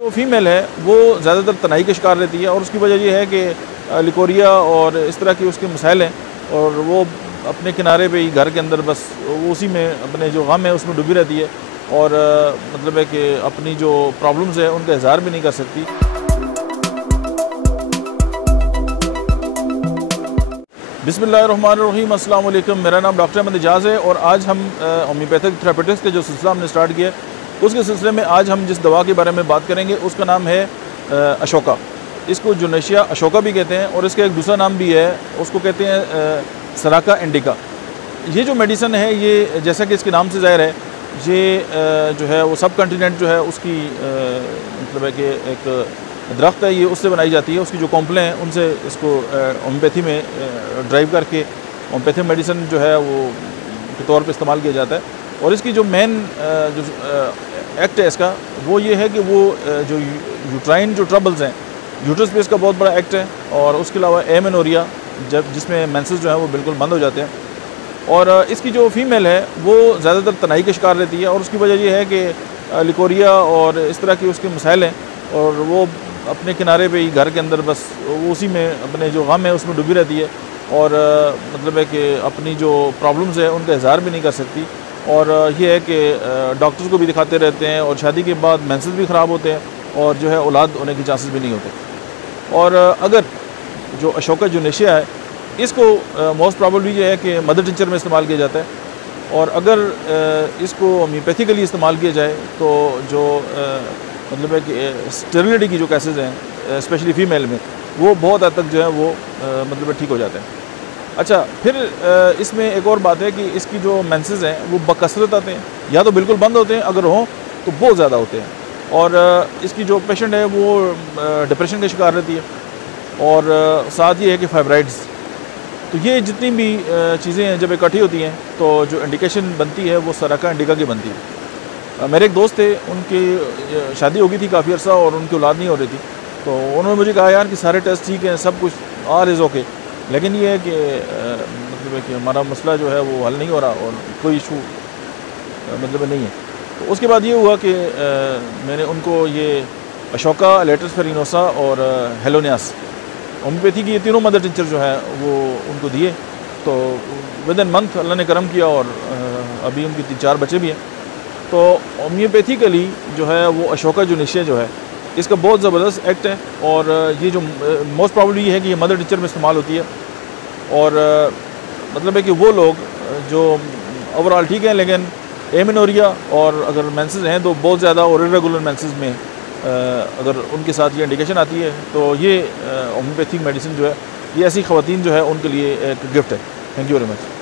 जो फीमेल है वो ज़्यादातर तनाई का शिकार रहती है और उसकी वजह ये है कि लिकोरिया और इस तरह के उसके मसाइल हैं और वो अपने किनारे पे ही घर के अंदर बस वो उसी में अपने जो गम है उसमें डूबी रहती है और मतलब है कि अपनी जो प्रॉब्लम्स है उनका इज़हार भी नहीं कर सकती। बिस्मिल्लाहिर्रहमानिर्रहीम, अस्सलाम वालेकुम। मेरा नाम डॉक्टर अहमद एजाज़ है और आज हम होम्योपैथिक थेरेपेटिक्स के जो सिलसिला हमने स्टार्ट किया उसके सिलसिले में आज हम जिस दवा के बारे में बात करेंगे उसका नाम है अशोका। इसको जुनेशिया अशोका भी कहते हैं और इसका एक दूसरा नाम भी है, उसको कहते हैं सराका इंडिका। ये जो मेडिसिन है ये जैसा कि इसके नाम से ज़ाहिर है ये जो है वो सब कॉन्टिनेंट जो है उसकी मतलब है कि एक दरख्त है, ये उससे बनाई जाती है। उसकी जो कॉम्प्लें हैं उनसे इसको होम्योपैथी में ड्राइव करके होम्योपैथिक मेडिसिन जो है वो के तौर पे इस्तेमाल किया जाता है। और इसकी जो मेन जो एक्ट है इसका वो ये है कि वो जो यूट्राइन जो ट्रबल्स हैं, यूट्रस पे इसका बहुत बड़ा एक्ट है। और उसके अलावा एमेनोरिया जब जिसमें मेंसेस जो है वो बिल्कुल बंद हो जाते हैं। और इसकी जो फीमेल है वो ज़्यादातर तनाई का शिकार रहती है और उसकी वजह ये है कि लिकोरिया और इस तरह के उसके मसाइल हैं और वो अपने किनारे पे ही घर के अंदर बस वो उसी में अपने जो गम है उसमें डूबी रहती है और मतलब है कि अपनी जो प्रॉब्लम्स है उनका इज़हार भी नहीं कर सकती। और ये है कि डॉक्टर्स को भी दिखाते रहते हैं और शादी के बाद मेंसेस भी ख़राब होते हैं और जो है औलाद होने के चांसेस भी नहीं होते। और अगर जो अशोका जुनेशिया है इसको मोस्ट प्रॉबली ये है कि मदर टिंचर में इस्तेमाल किया जाता है। और अगर इसको होम्योपैथिकली इस्तेमाल किया जाए तो जो मतलब है कि स्टेरिलिटी की जो केसेस हैं स्पेशली फ़ीमेल में वो बहुत हद तक जो है वो मतलब ठीक हो जाते हैं। अच्छा, फिर इसमें एक और बात है कि इसकी जो मेंसेस हैं वो बकसरत आते हैं, या तो बिल्कुल बंद होते हैं, अगर हों तो बहुत ज़्यादा होते हैं। और इसकी जो पेशेंट है वो डिप्रेशन का शिकार रहती है और साथ ये है कि फाइब्राइड्स। तो ये जितनी भी चीज़ें हैं जब इकट्ठी होती हैं तो जो इंडिकेशन बनती है वो सराका इंडिका की बनती है। मेरे एक दोस्त थे, उनकी शादी हो गई थी काफ़ी अर्सा और उनकी औलाद नहीं हो रही थी, तो उन्होंने मुझे कहा यार कि सारे टेस्ट ठीक हैं, सब कुछ आर इज़ ओके, लेकिन ये है कि मतलब है कि हमारा मसला जो है वो हल नहीं हो रहा और कोई इशू मतलब नहीं है। तो उसके बाद ये हुआ कि मैंने उनको ये अशोका, लेटस फेरिनोसा और हेलोनियास होम्योपैथी की ये तीनों मदर टिंचर जो है वो उनको दिए। तो विद इन मंथ अल्लाह ने करम किया और अभी उनकी 3-4 बच्चे भी हैं। तो होम्योपैथिकली जो है वो अशोका जुनेशिया जो है इसका बहुत ज़बरदस्त एक्ट है और ये जो मोस्ट प्रॉब्ली ये है कि ये मदर टिंचर में इस्तेमाल होती है। और मतलब है कि वो लोग जो ओवरऑल ठीक है लेकिन एमेनोरिया और अगर मेंसेस हैं तो बहुत ज़्यादा और इरेगुलर मेंसेस में अगर उनके साथ ये इंडिकेशन आती है तो ये होम्योपैथिक मेडिसिन जो है ये ऐसी ख़वातीन जो है उनके लिए एक गिफ्ट है। Thank you very much.